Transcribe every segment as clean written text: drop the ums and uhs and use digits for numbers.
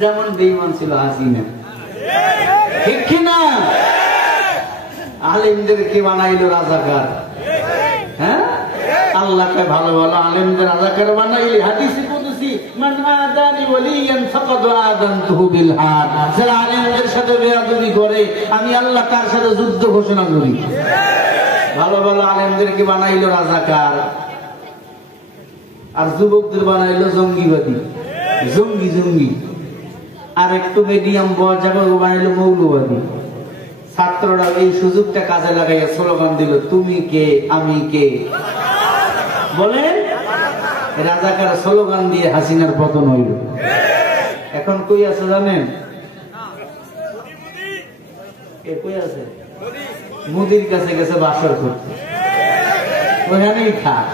যেমন বেঈমান ছিল হাসিনা, ঠিক কিনা? আলেমদেরকে বানাইলো রাজাকার। হ্যাঁ, আল্লাহকে ভালো ভালো আলেমদের রাজাকার বানাইলি। হাদিসে কুদসি, মান আদানি ওয়ালিয়ান ফাকাদ আযানতুহু বিল হাদ। যারা আলেমদের সাথে বেয়াদবি করে আমি আল্লাহ তার সাথে যুদ্ধ ঘোষণা করি। ভালো ভালো আলেমদেরকে বানাইলো রাজাকার, আর যুবকদের বানাইলো জঙ্গিবাদী, জঙ্গি জঙ্গি। আর একটু মিডিয়াম বয়স যাবে বানাইলো মৌলবাদী। ছাত্ররা এই সুযোগটা কাজে লাগাইয়া স্লোগান দিল, তুমি কে আমি কে। বলেন, রাজাকার স্লোগান দিয়ে হাসিনার পতন হইল। এখন কই আছে জানেন? কই আছে? মোদির কাছে গেছে বাসর করতে, ওখানেই থাক।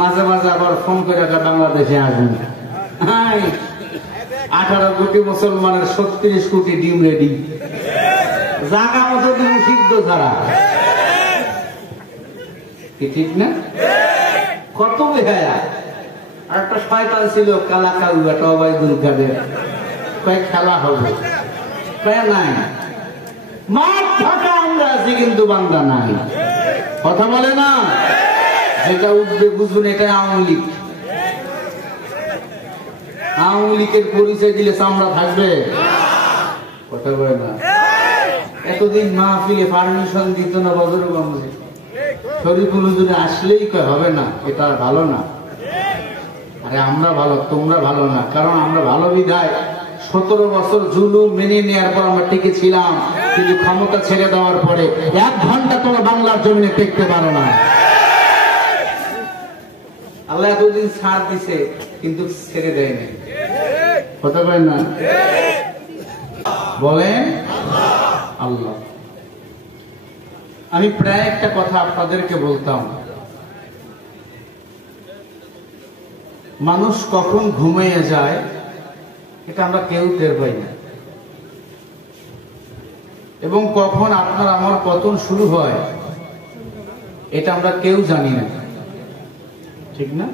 মাঝে মাঝে আবার ফোন করে বাংলাদেশে আসুন। 18 কোটি মুসলমানের 36 কোটি ডিম রেডি, জাগা মতো ডিম সিদ্ধ ছাড়া। ঠিক না? কত বেহায়া। আর একটা শয়তান ছিল কালা কালু, একটা ওবায়দুল কাদের, কয়েক খেলা হবে, কয়ে নাই মাঠ ফাঁকা আমরা আছি কিন্তু বান্দা নাই। কথা বলে না? যেটা উঠবে বুঝুন, এটা আওয়ামী লীগ। আওয়ামী লীগের পরিচয় দিলে চামড়া থাকবে? কথা বলে না? এতদিন মাহফিলে পারমিশন দিত না বদরগঞ্জে, শরীফুল হুজুরে আসলেই কয় হবে না, এটা ভালো না। আরে আমরা ভালো, তোমরা ভালো না। কারণ আমরা ভালো বিধায় 17 বছর জুলুম মেনে নেওয়ার পর আমরা টিকে ছিলাম, কিন্তু ক্ষমতা ছেড়ে দেওয়ার পরে 1 ঘন্টা তোমরা বাংলার জমিনে টিকতে পারো না। আল্লাহ এতদিন ছাড় দিছে কিন্তু ছেড়ে দেয়নি। কথা বলেন না? বলেন আল্লাহ। আমি প্রায় একটা কথা আপনাদেরকে বলতাম, মানুষ কখন ঘুমিয়ে যায় এটা আমরা কেউ টের পাই না, এবং কখন আপনার আমার পতন শুরু হয় এটা আমরা কেউ জানি না, ঠিক না?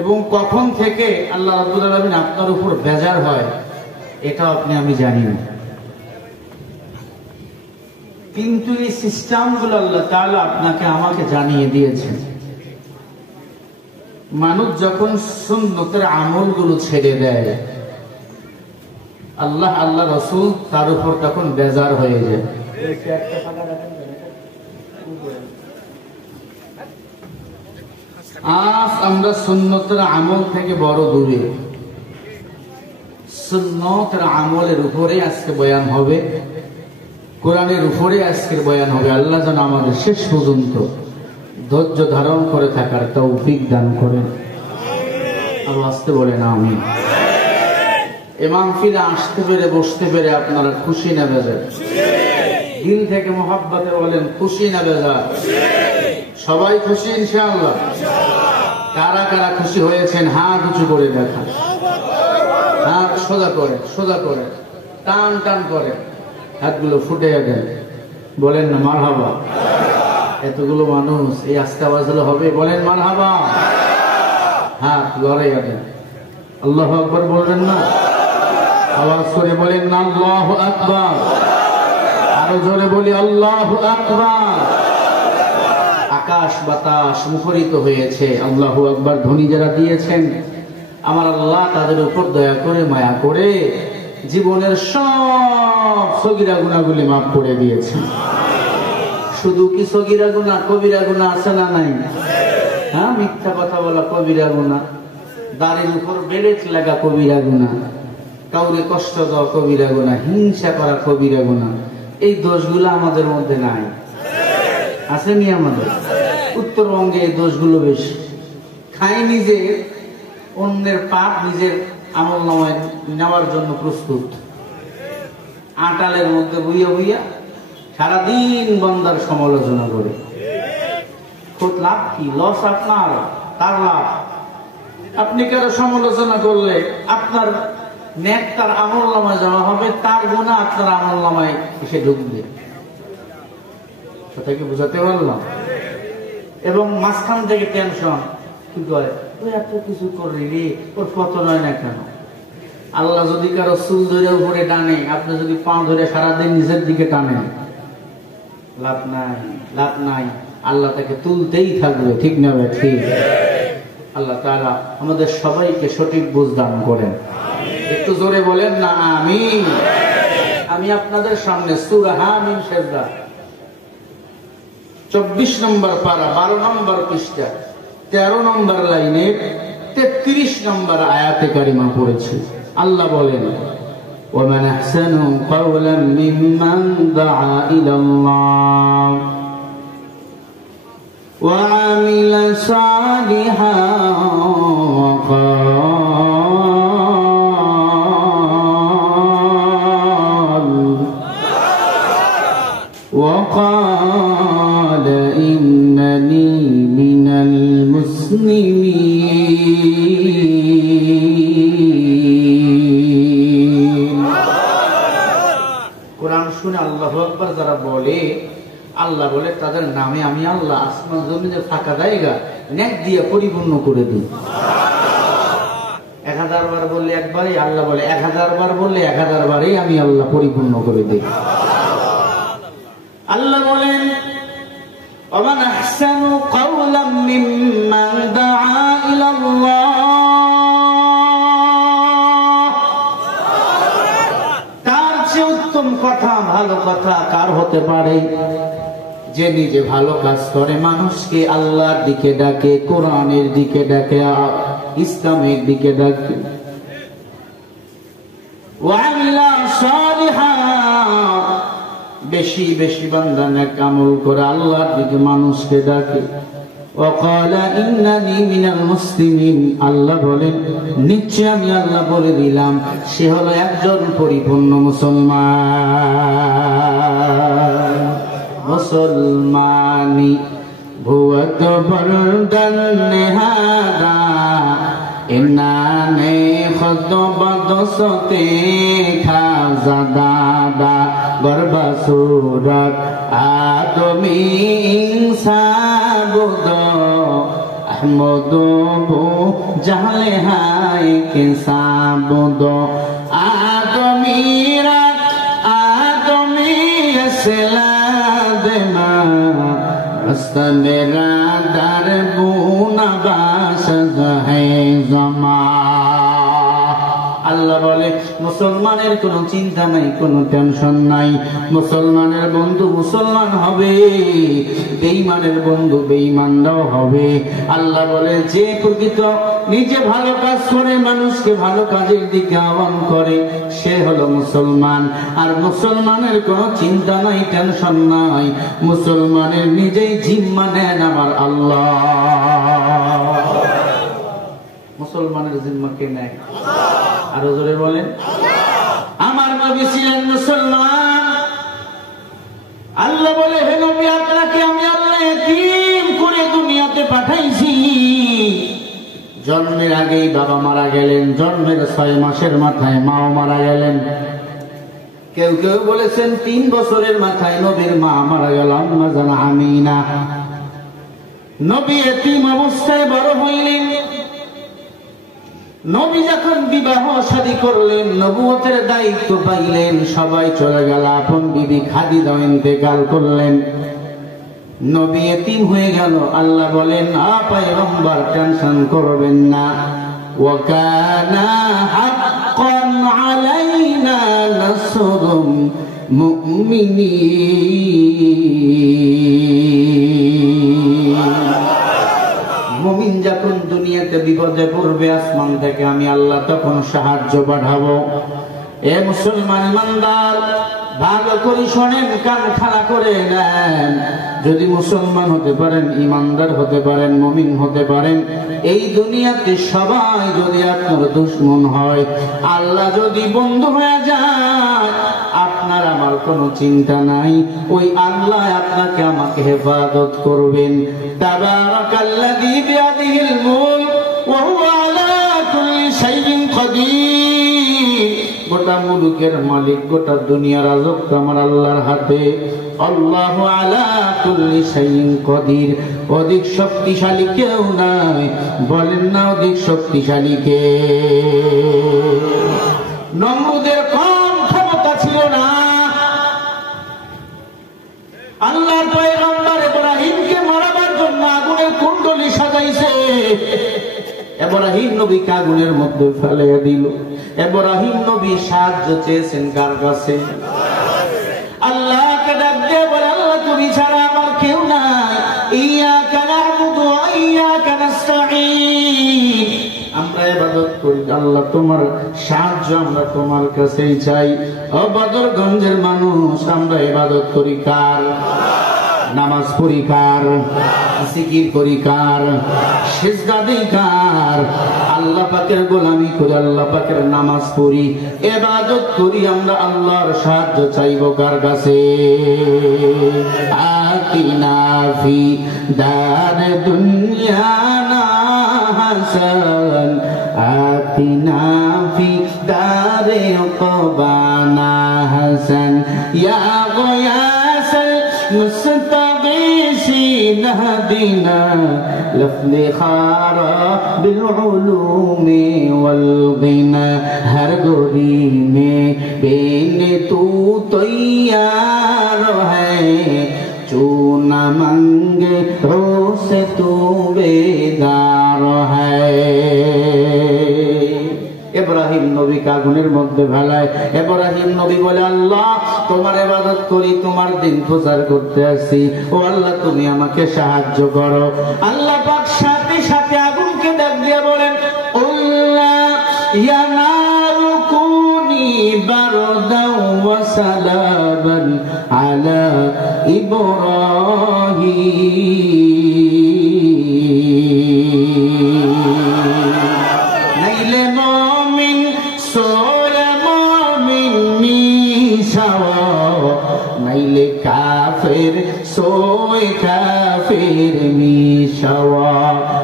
এবং কখন থেকে আল্লাহ রাব্বুল আলামিন আপনার উপর বেজার হয় এটা আপনি আমি জানি না। কিন্তু এই সিস্টেমগুলো আল্লাহ তাআলা আপনাকে আমাকে জানিয়ে দিয়েছেন। মানুষ যখন সুন্নতের আমলগুলো ছেড়ে দেয়, আল্লাহ আল্লাহ রাসূল তার উপর তখন বেজার হয়ে যায়। আজ আমরা সুন্নতের আমল থেকে বড় দূরে। সুন্নতের আমলের উপরে আজকে বয়ান হবে, কোরআনের উপরে আজকের বয়ান হবে। আল্লাহ যেন আমাদের শেষ পর্যন্ত ধৈর্য ধারণ করে থাকার তৌফিক দান করেন। আল্লাহ আসতে বলেন আমিন। ইমাম ফিরে আসতে পেরে বসতে পেরে আপনারা খুশি না বেজার? দিল থেকে মোহাব্বতে বলেন খুশি না বেজার? সবাই খুশি ইনশাআল্লাহ? কারা কারা খুশি হয়েছেন হাত উঁচু করে দেখান। হাত সোজা করে, সোজা করে, টান টান করে হাতগুলো ফুটে দেন। বলেন না মারহাবা। এতগুলো মানুষ এই আস্তে আওয়াজ হবে, বলেন মারহাবা। হাত লড়াইয়া দেন। আল্লাহু আকবার বলবেন না? আওয়াজ করে বলেন না আল্লাহু আকবার। আরো জোরে বলি আল্লাহু আকবার। আকাশ বাতাস মুখরিত হয়েছে আল্লাহু আকবার ধ্বনি যারা দিয়েছেন, আমার আল্লাহ তাদের উপর দয়া করে মায়া করে জীবনের সব সগীরা গুনাহগুলি মাফ করে দিয়েছেন। শুধু কি সগীরা গুনাহ, কবিরা গুনাহ আছে না নাই? হ্যাঁ, মিথ্যা কথা বলা কবিরা গুনাহ, দাড়ির উপর বেলেট লাগা কবিরা গুনাহ, কাউরে কষ্ট দেওয়া কবিরা গুনাহ, হিংসা করা কবিরা গুনাহ। এই দোষগুলো আমাদের মধ্যে নাই, আসেনি আমাদের? উত্তরবঙ্গে এই দোষগুলো বেশি। খাই নিজে, অন্যের পাপ নিজের আমল নামায় নেওয়ার জন্য প্রস্তুত। আটালের মধ্যে বুইয়া বুইয়া সারাদিন বান্দার সমালোচনা করে। খুব লাভ কি? লস আপনার, তার লাভ। আপনি কারো সমালোচনা করলে আপনার নেক তার আমল নামায় জমা হবে, তার গুনাহ আপনার আমল নামায় এসে ঢুকবে। কথা কি বুঝাতে পারলাম? এবং মাঝখান থেকে টেনশন কি করে, ওই এত কিছু করলি রে, ওর পতন হয় না কেন? আল্লাহ যদি কারো চুল ধরে উপরে টানে, আপনি যদি পা ধরে সারাদিন নিজের দিকে টানেন, লাভ নাই, লাভ নাই। আল্লাহ তাকে তুলতেই থাকবে, ঠিক না ভাই? ঠিক। আল্লাহ তাআলা আমাদের সবাইকে সঠিক বুঝ দান করেন। একটু জোরে বলেন না আমিন। আমি আপনাদের সামনে সূরা হামিম সেজদা 24 নম্বর পারা 12 নম্বর পৃষ্ঠা 13 নম্বর লাইনের 33 নম্বর আয়াতে কারিমা পড়েছি। আল্লাহ বলেন, وَمَنْ أَحْسَنُ قَوْلًا مِّمَّنْ دَعَا إِلَى اللَّهِ وَعَمِلَ صَالِحًا وقال إنني من المسلمين। কোরআন শুনে আল্লাহু আকবার যারা বলে, আল্লাহ বলে তাদের নামে আমি আল্লাহ আসমান জমিনে ফাঁকা জায়গা নেক দিয়ে পরিপূর্ণ করে দিই। 1000 বার বললে একবারই, আল্লাহ বলে 1000 বার বললে 1000 বারেই আমি আল্লাহ পরিপূর্ণ করে দিই। আল্লাহ বলেন, وَمَنْ أَحْسَنُ قَوْلًا مِّمَّنْ دَعَا إِلَى اللَّهِ। তার চেয়ে উত্তম কথা, ভালো কথা কার হতে পারে? যে নিজে ভালো কাজ করে, মানুষকে আল্লাহর দিকে ডাকে, কোরআনের দিকে ডাকে, ইসলামের দিকে ডাকে। وَعَمِلَ صَالِحًا, বেশি বেশি বান্দা নেক আমল করে আল্লাহর দিকে মানুষকে ডাকে। وَقَالَ إِنَّنِي مِنَ الْمُسْلِمِينَ, আল্লাহ বলেন নিশ্চয় আমি আল্লাহ বলে দিলাম সে হলো একজন পরিপূর্ণ মুসলমান। মুসলমানি ভুয়ত বরদন নেহাদা ইনানে খদ বদসতে খাজাদাদা গর্বসুরত আদমি ইনসাবুদ আহমদু জাহলে হায় কে সাবুদ আদমিরা আদমি আসলাদনা মেরা দার বুনা বাস জমা। আল্লাহ বলে মুসলমানের কোনো চিন্তা নাই, কোনো টেনশন নাই। মুসলমানের বন্ধু মুসলমান হবে, বেঈমানের বন্ধু বেঈমানরাও হবে। আল্লাহ বলে যে প্রকৃত নিজে ভালো কাজ করে মানুষকে ভালো কাজের দিকে আহ্বান করে সে হলো মুসলমান। আর মুসলমানের কোনো চিন্তা নাই, টেনশন নাই। মুসলমানের নিজেই জিম্মা নেন আমার আল্লাহ। মুসলমানের জিম্মা কে নেয়? আরো জোরে বলেন। আমার নবী ছিলেন মুসলমান। আল্লাহ বলে, হে নবী আপনাকে আমি আল্লাহ এতিম করে দুনিয়াতে পাঠাইছি। জন্মের আগেই বাবা মারা গেলেন, জন্মের 6 মাসের মাথায় মাও মারা গেলেন। কেউ কেউ বলেছেন 3 বছরের মাথায় নবীর মা মারা গেল, আম্মা জান আমিনা। নবী এতিম অবস্থায় বড় হইলেন। নবী যখন বিবাহ শাদী করলেন, নবুয়তের দায়িত্ব পাইলেন, সবাই চলে গেল, আপন বিবি খাদিজা ইন্তেকাল করলেন, নবী এতিম হয়ে গেল। আল্লাহ বলেন, পয়গম্বর টেনশন করবেন না, ওয়াকানা হাক্কান আলাইনা নাসরুল মুমিনিন। মুমিন যখন দুনিয়াতে বিপদে পড়বে আসমান থেকে আমি আল্লাহ তখন সাহায্য পাঠাবো। এ মুসলমান ইমানদার ভালো করে শোনেন, কান খাড়া করে নেন। যদি মুসলমান হতে পারেন, ইমানদার হতে পারেন, মুমিন হতে পারেন, এই দুনিয়াতে সবাই যদি আপনার দুশমন হয়, আল্লাহ যদি বন্ধু হয়ে যায়, আপনার আমার কোনো চিন্তা নাই। ওই আল্লাহ আপনাকে আমাকে হেফাজত করবেন। তাবারাকাল্লাযী বিয়াদিহিল মুলক ওয়া হুয়া আলা কুল্লি শাইইন কাদির। গোটা মুলুকের মালিক, গোটা দুনিয়ার রাজত্ব আমার আল্লাহর হাতে। আল্লাহু আলা কুল্লি শাইইন কদির, অধিক শক্তিশালী কেউ নাই। বলেন না অধিক শক্তিশালী কে? নমরুদের কম ক্ষমতা ছিল না। আল্লাহর পয়গম্বর ইব্রাহিমকে মারাবার জন্য আগুনের কুণ্ডলী সাজাইছে। ইব্রাহিম নবীকে আগুনের মধ্যে ফেলে দিল। ইব্রাহিম নবী সাহায্য চেয়েছেন কার কাছে? আল্লাহকে ডাক দিয়ে বলে, আল্লাহ তুমি ছাড়া আমার কেউ নাই। ইয়াকা না'বুদু ওয়া ইয়াকা নাস্তাঈন। আমরা ইবাদত করি আল্লাহ, তোমার সাহায্য আমরা তোমার কাছেই চাই। ও বদরগঞ্জের মানুষ, আমরা ইবাদত করি কার? নামাজ পড়ি কার? জিকির করি কার? সিজদা দেই কার? আল্লাহ পাকের গোলামি করি, আল্লাহ পাকের নামাজ পড়ি, ইবাদত করি। আমরা আল্লাহর সাহায্য চাইব কার কাছে? আতিনা ফি দার দুনিয়ানা হাসান, আতিনা ফি দারে উকবানা হাসান, ইয়া গয়াসাল মুস্তাগীসিন হাদিনা লফলিখারা বিল উলুমি ওয়াল গিনা, হর গোরি মে বেনে তু তৈয়ার হ্যায়, চুনা মাঙ্গে রোসে তু বেদার হ্যায়। ইব্রাহিম নবীকে আগুনের মধ্যে ফেলায়। ইব্রাহিম নবী বলে, আল্লাহ তোমার ইবাদত করি, তোমার দিন প্রচার করতে আসি। ও আল্লাহ তুমি আমাকে সাহায্য করো। আল্লাহ পাক সাথে সাথে আগুনকে ডাক দিয়ে বলেন, আল্লাহ ইয়া নারু কুনি বারদাও ওয়া সালামান আলা ইব্রাহিম। নাইলে মুমিন সোয়া মুমিন মিশাওয়া, নাইলে কাফের সোয় কাফের মিশাওয়া।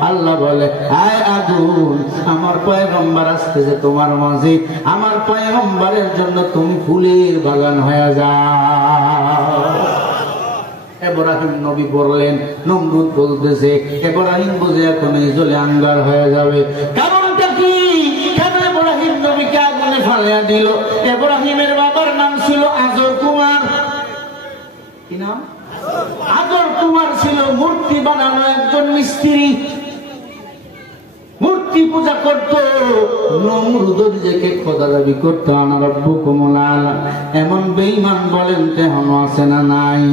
আল্লাহ বলে, আয় আগুন, আমার পয়গম্বর আসতেছে তোমার মাঝে, আমার পয়গম্বরের জন্য তুমি ফুলের বাগান হয়ে যাও। ইব্রাহিম নবী বললেন, নমরুদ বলতেছে, ইব্রাহিম বুঝে এখন এই জ্বলে আঙ্গার হয়ে যাবে। কারণটা কি? কেন ইব্রাহিম নবীকে আগুনে ফেলে দিল? ইব্রাহিমের বাবার নাম ছিল আজর কুমার। কি নাম? আজর কুমার ছিল মূর্তি বানানো একজন মিস্ত্রি, মূর্তি পূজা করত। নমরুদ নিজেকে খোদা দাবি করতো, আনা রাব্বুকুমুল আলা। এমন বেঈমান বলেন তেমন আছে না নাই?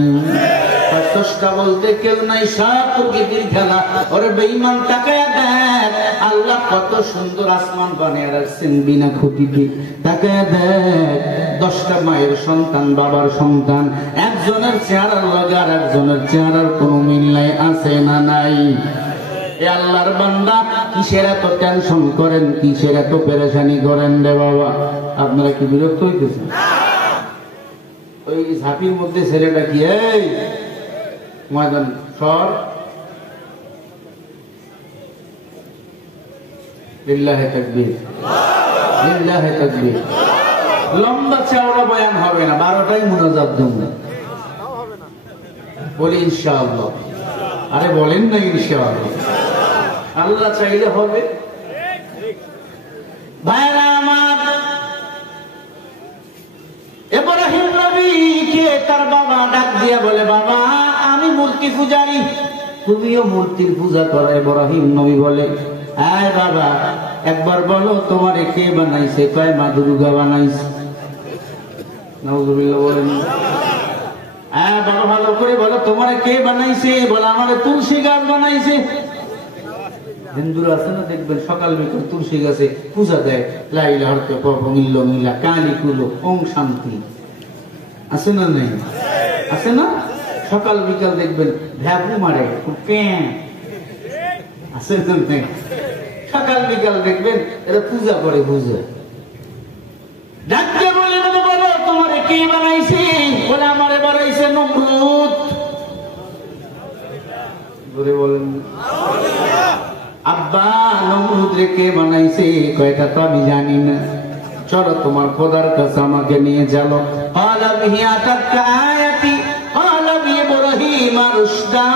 স্রষ্টা বলতে কেউ নাই, সব প্রকৃতির খেলা। ওরে বেঈমান তাকায়া দেখ, আল্লাহ কত সুন্দর আসমান বানিয়ে রাখছেন বিনা খুঁটিতে। তাকায়া দেখ, 10টা মায়ের সন্তান, বাবার সন্তান, একজনের চেহারার লগে আর একজনের চেহারার কোনো মিল নাই, আছে না নাই? এ আল্লাহর বান্দা, কিসের এত টেনশন করেন, কিসের এত পেরেশানি করেন রে বাবা? আপনারা কি বিরক্ত হইতেছেন? ওই ঝাঁপির মধ্যে ছেলেটা কি, এই ময়দান সর, লিল্লাহি তাকবীর, লিল্লাহি তাকবীর। লম্বা চওড়া বয়ান হবে না, 12টাই মুনাজাত দেব। বলি ইনশাআল্লাহ। আরে বলেন না ইনশাআল্লাহ। আল্লাহ চাইলে হবে। ভাইরা আমার, ইব্রাহিম নবীকে তার বাবা ডাক দিয়া বলে, বাবা আমি মূর্তি পূজারি, তুমিও মূর্তির পূজা করো। ইব্রাহিম নবী বলে, আয় বাবা একবার বলো তোমারে কে বানাইছে? কয় মা দুর্গা বানাইছে। নাউযুবিল্লাহ বলেন। বাবা ভালো করে বলো তোমারে কে বানাইছে? বলে আমারে তুলসী গাছ বানাইছে। হিন্দুরা আছে না, দেখবেন সকাল বিকাল তুলসী গাছে পূজা দেয়, লা ইলাহা ইল্লাল্লাহ কালী কুলো ওম শান্তি। আছে না নেই? আছে না? সকাল বিকাল দেখবেন ভ্যাবু মারে, আছে না নেই? সকাল বিকাল দেখবেন এরা পূজা করে, পূজা ডাকতে বলে, বলো তোমারে কে বানাইছে? বলে আমারে বানাইছে নমরুদ। বলে বলেন আব্বা নমরুদ রে কে বানাইছে? কয়টা তো আমি জানি না। চলো তোমার খোদার কাছে আমাকে নিয়ে চলো। ক্বালা বিহি আতাতকা আয়াতি ক্বালা বি ইব্রাহিম রুশদা।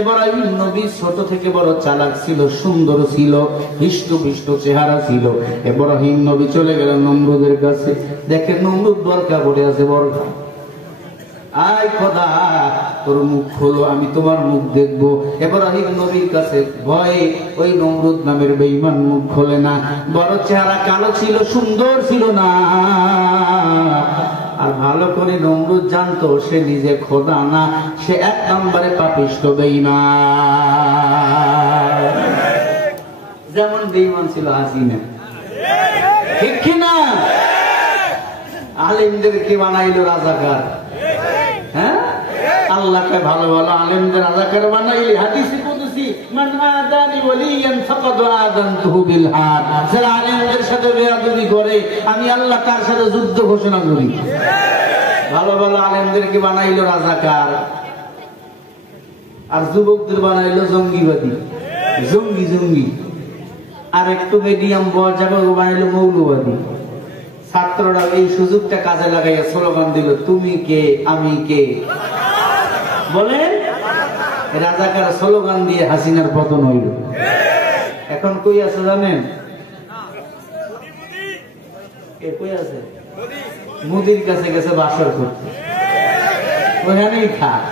ইব্রাহিম নবী ছোট থেকে বড় চালাক ছিল, সুন্দর ছিল, হৃষ্ট চেহারা ছিল। ইব্রাহিম নবী চলে গেলেন নমরুদের কাছে। দেখে নমরুদ বোরকা পরে আছে। বোরকা, আয় খোদা তোর মুখ খোলো, আমি তোমার মুখ দেখবো। ইব্রাহিম নবীর কাছে ভয়ে ওই নমরুদ নামের বেঈমান মুখ খোলে না। বড় চেহারা, কালো ছিল, সুন্দর ছিল না। আর ভালো করে নমরুদ জানতো সে নিজে খোদা না, সে এক নম্বরে পাপিষ্ঠ বেঈমান। যেমন বেঈমান ছিল হাসিনা, ঠিক কিনা? আলেমদেরকে বানাইলো রাজাকার। হ্যাঁ, আল্লাহকে ভালো ভালো আলেমদের রাজাকার বানাইলে হাদিসে কুদসি মান আদানি ওয়ালিয়ান ফাকাদ আযানতুহু বিল হার। যারা আলেমদের সাথে বেয়াদবি করে আমি আল্লাহ তার সাথে যুদ্ধ ঘোষণা করি। ভালো ভালো আলেমদেরকে বানাইলো রাজাকার, আর যুবকদের বানাইলো জঙ্গিবাদী, জঙ্গি। আর একটু মিডিয়াম বয়স বানাইলো মৌলবাদী। ছাত্ররা এই সুযোগটা কাজে লাগাইয়া স্লোগান দিল, তুমি কে আমি কে। বলেন, রাজাকার স্লোগান দিয়ে হাসিনার পতন হইল। এখন কই আছে জানেন? কই আছে? মোদির কাছে গেছে বাসর করতে, ওখানেই থাক।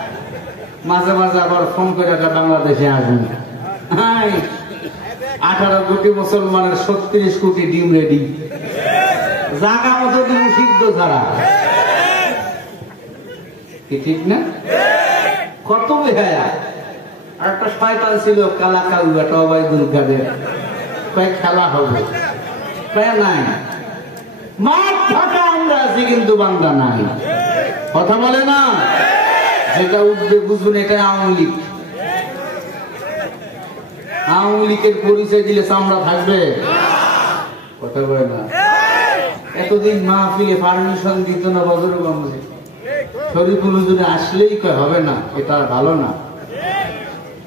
মাঝে মাঝে আবার ফোন করে বাংলাদেশে আসুন। 18 কোটি মুসলমানের 36 কোটি ডিম রেডি, জাগা মতো ডিম সিদ্ধ ছাড়া। ঠিক না? কত বেহায়া। আর একটা শয়তান ছিল কালা কালু, একটা ওবাইদুল কাদের, কয়েক খেলা হবে, কয়েক নাই। মাঠ ফাঁকা আমরা আছি কিন্তু বান্দা নাই। কথা বলে না? যেটা উঠবে বুঝুন, এটা আওয়ামী লীগ। আওয়ামী লীগের পরিচয় দিলে চামড়া থাকবে? কথা বলে না? এতদিন মাহফিলে পারমিশন দিত না বদরগঞ্জে, শরীফুল হুজুর আসলেই কয় হবে না, এটা ভালো না।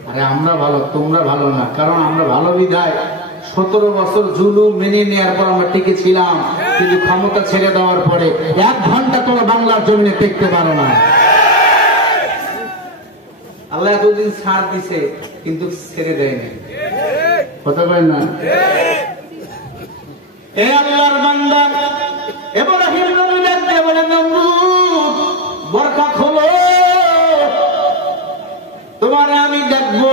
আরে আমরা ভালো, তোমরা ভালো না। কারণ আমরা ভালো বিধায় 17 বছর জুলুম মেনে নেওয়ার পর আমরা টিকে ছিলাম, কিন্তু ক্ষমতা ছেড়ে দেওয়ার পরে 1 ঘন্টা তোমরা বাংলার জমিনে টিকতে পারো না। আল্লাহ এতদিন ছাড় দিছে কিন্তু ছেড়ে দেয়নি। কথা বলেন না? এ আল্লাহর বান্দা, ইব্রাহিম নবী ডাকতে বলে, নমরুদ বোরকা খোলো, তোমারে আমি দেখবো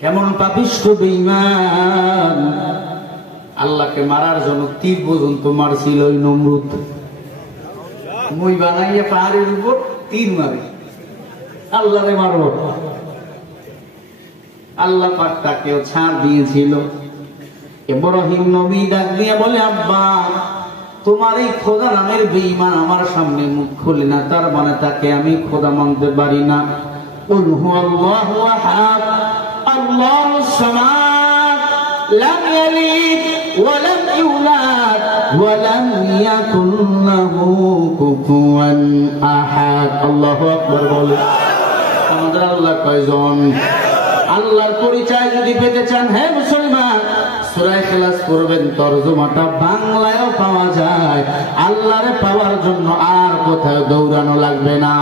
কেমন পাপিষ্ঠ বেঈমান। আল্লাহকে মারার জন্য তীর পর্যন্ত মারছিল ওই নমরুদ। মই বানাইয়া পাহাড়ের উপর তীর মারে, আল্লাহরে মারব। আল্লাহ পাক তাকেও ছাড় দিয়েছিল। ইব্রাহিম নবী ডাক দিয়ে বলে, আব্বা তোমার এই খোদা নামের বেঈমান আমার সামনে মুখ খুলে না, তার মানে তাকে আমি খোদা মানতে পারি না। কুল হুয়াল্লাহু আহাদ আল্লাহুস সামাদ লাম ইয়ালিদ ওয়া লাম ইউলাদ ওয়া লাম ইয়াকুল লাহু কুফুয়ান আহাদ। আল্লাহু আকবার বলে। আমাদের আল্লাহ কয়জন? আল্লাহর পরিচয় যদি পেতে চান, হে মুসলমান, সূরা ইখলাস পড়বেন, তরজমাটা বাংলায়ও পাওয়া যায়। আল্লাহরে পাওয়ার জন্য আর কোথাও দৌড়ানো লাগবে না।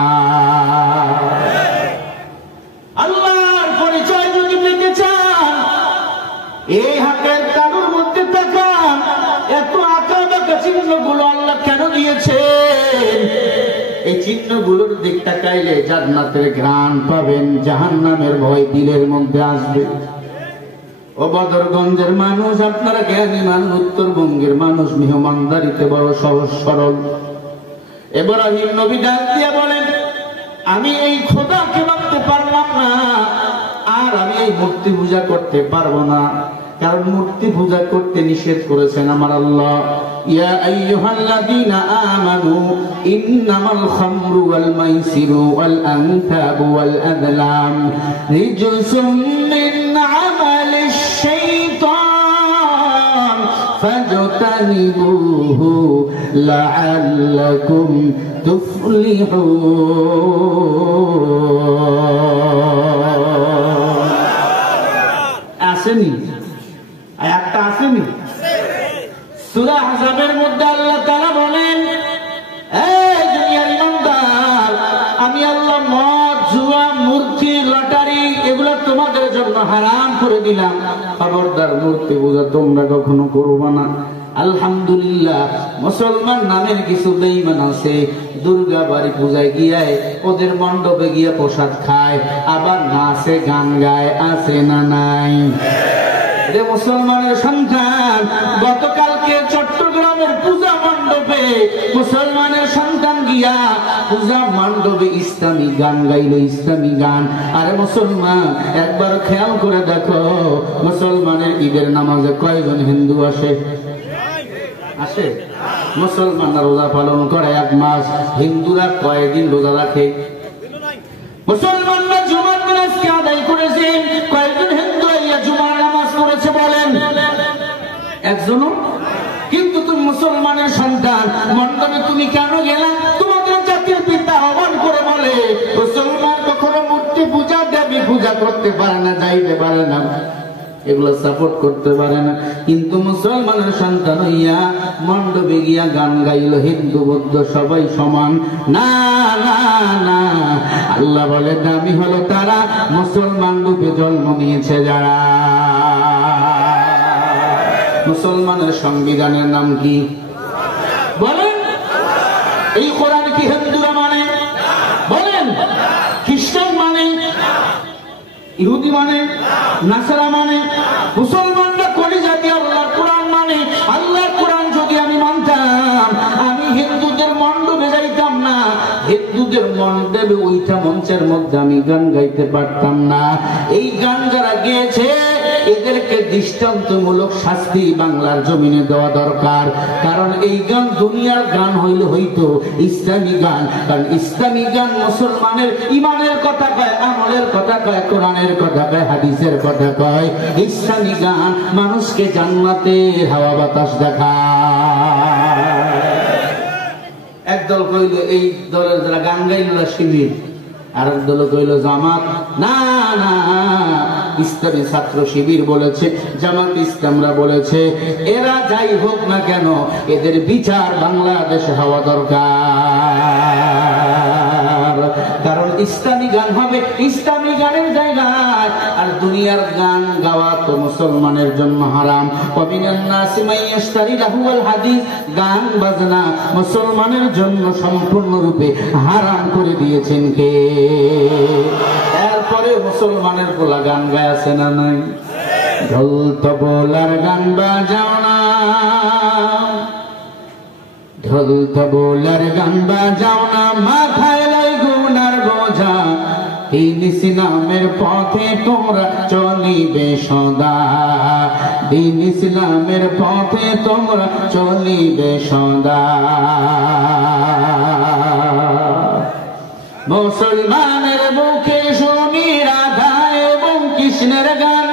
আল্লাহর পরিচয় যদি পেতে চান, এই হাতের তালুর মধ্যে তাকান, এত আঁকা বাঁকা চিহ্নগুলো আল্লাহ কেন দিয়েছেন? এই চিহ্নগুলোর দিক তাকাইলে জান্নাতের ঘ্রাণ পাবেন, জাহান্নামের ভয় দিলের মধ্যে আসবে। ও বদরগঞ্জের মানুষ, আপনারা জ্ঞানী মানুষ, উত্তরবঙ্গের মানুষ মেহমানদারিতে বড় সহজ সরল। ইব্রাহিম নবী ডাক দিয়া বলেন, আমি এই খোদাকে মানতে পারলাম না, আর আমি এই মূর্তি পূজা করতে পারবো না। কারণ মূর্তি পূজা করতে নিষেধ করেছেন আমার আল্লাহ। ইয়া আইয়ুহাল্লাযীনা আমানু ইন্নামাল খামরু ওয়াল মাইসিরু ওয়াল আনসাবু ওয়াল আযলাম রিজসুম মিন আমালিশ শাইতান ফাজতানিবুহু লাআল্লাকুম তুফলিহুন। আসেনি? একটা আসেনি? সূরা আহজাবের মধ্যে আল্লাহ তাআলা বলেন, এই দুনিয়ার ইমানদার, আমি আল্লাহ মদ, জুয়া, মূর্তি, লটারি এগুলো তোমাদের জন্য হারাম করে দিলাম। খবরদার মূর্তি পূজা তোমরা কখনো করবে না। আলহামদুলিল্লাহ, মুসলমান নামের কিছু বেঈমান আছে, দুর্গা বাড়ি পূজায় গিয়ায় ওদের মণ্ডপে গিয়া প্রসাদ খায়, আবার নাচে গান গায়, আছে না নাই? রে মুসলমানের সন্তান, গতকালকে চট্টগ্রামের পূজা মণ্ডপে মুসলমানের সন্তান গিয়া পূজা মণ্ডপে ইসলামী গান গাইল, ইসলামী গান। আরে মুসলমান, একবার খেয়াল করে দেখো, মুসলমানের ঈদের নামাজে কয়জন হিন্দু আসে? আসে? মুসলমানরা রোজা পালন করে 1 মাস, হিন্দুরা কয়দিন রোজা রাখে? মুসলমানরা জুমার নামাজকে আদায় করেছে, কয়জন হিন্দু জুমার নামাজ পড়েছে বলেন? একজনও। কিন্তু তুমি মুসলমানের সন্তান, মণ্ডপে তুমি কেন গেলা? তোমাদের জাতির পিতা আহ্বান করে বলে, মুসলমান কখনো মূর্তি পূজা, দেবী পূজা করতে পারে না, যাইতে পারে না, এগুলো সাপোর্ট করতে পারে না। কিন্তু মুসলমানের সন্তান হইয়া মণ্ডপে গিয়া গান গাইল, হিন্দু বৌদ্ধ সবাই সমান। না না না, আল্লাহ বলে দামি হলো তারা মুসলমান রূপে জন্ম নিয়েছে যারা। মুসলমানের সংবিধানের নাম কি বলেন? এই কোরআন কি হিন্দুরা মানে? বলেন। খ্রিস্টান মানে? ইহুদি মানে? নাসারা মানে? মুসলমানরা কোন জাতি? আল্লাহর কোরআন মানে। আল্লাহর কোরআন যদি আমি মানতাম, আমি হিন্দুদের মণ্ডপে যাইতাম না, হিন্দুদের মণ্ডপে ওইটা মঞ্চের মধ্যে আমি গান গাইতে পারতাম না। এই গান যারা গেয়েছে এদেরকে দৃষ্টান্তমূলক শাস্তি বাংলার জমিনে দেওয়া দরকার। কারণ এই গান দুনিয়ার গান হইলে হইতো ইসলামী গান, কারণ ইসলামী গান মুসলমানের ইমানের কথা কয়, আমলের কথা কয়, কোরআনের কথা কয়, হাদিসের কথা কয়। ইসলামী গান মানুষকে জান্নাতে হাওয়া বাতাস দেখায়। একদল কইল এই দলের যারা গান গাইল শিবির, আর এক দল কইল জামাত। না না, ইসলামী ছাত্র শিবির বলেছে, জামাত ইসলামরা বলেছে, এরা যাই হোক না কেন এদের বিচার বাংলাদেশে হওয়া দরকার। কারণ ইসলামী গান হবে ইসলামী গানের জায়গায়, আর দুনিয়ার গান গাওয়া তো মুসলমানের জন্য হারাম। হাদিস, গান বাজনা মুসলমানের জন্য সম্পূর্ণরূপে হারাম করে দিয়েছেন কে? এরপরে মুসলমানের পোলা গান গায় আছে না নাই? ঢোল তবলার গান বাজাও না, ঢোল তবলার গান বাজাও না, মাথায় লয় গুনার বোঝা, দিন ইসলামের পথে তোমরা চলিবে সদা, দিন ইসলামের পথে তোমরা চলিবে সদা। মুসলমানের বুকে শুনি রাধা এবং কৃষ্ণের গান।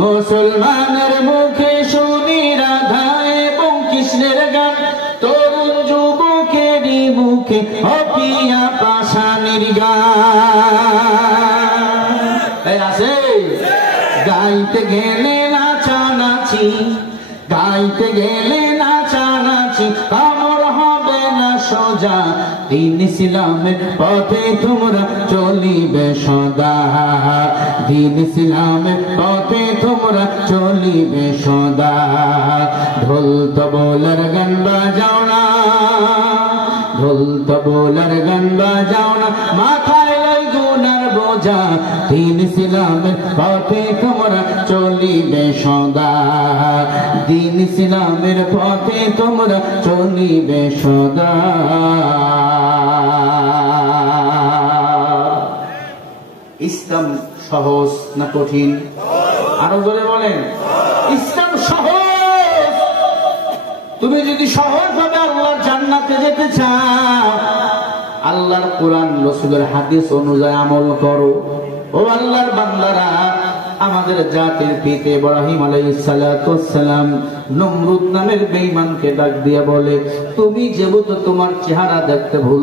মুসলমানের মুখে শুনি রাধা এবং কৃষ্ণের গান, তরুণ যুবকেরই মুখে হপিয়া পাশানির গান আছে। গাইতে গেলে নাচানাচি, গাইতে গেলে নাচানাচি, কামড় হবে না সোজা, দিন ইসলামের পথে তোমরা চলিবে সদা, দিন ইসলামের পথে তোমরা চলিবে সদা। ঢোল তবলার গান বাজাও না, ঢোল তবলার গান বাজাও না, মাথায় লয় গুনার বোঝা, দিন ইসলামের পথে তোমরা চলিবে সদা, দিন ইসলামের পথে তোমরা চলিবে সদা। ইসলাম সহজ না কঠিন? আরো জোরে বলেন। ইসলাম সহজ। তুমি যদি সহজ ভাবে আল্লাহর জান্নাতে যেতে চাও, আল্লাহর কোরআন রাসূলের হাদিস অনুযায়ী আমল করো। ও আল্লাহর বান্দারা, আমাদের জাতির পিতা ইব্রাহিম আলাইহিস সালাতু ওয়াস সালাম নমরুদ নামের বেঈমানকে ডাক দিয়ে বলে, তুমি যেহেতু তোমার চেহারা দেখতে ভুল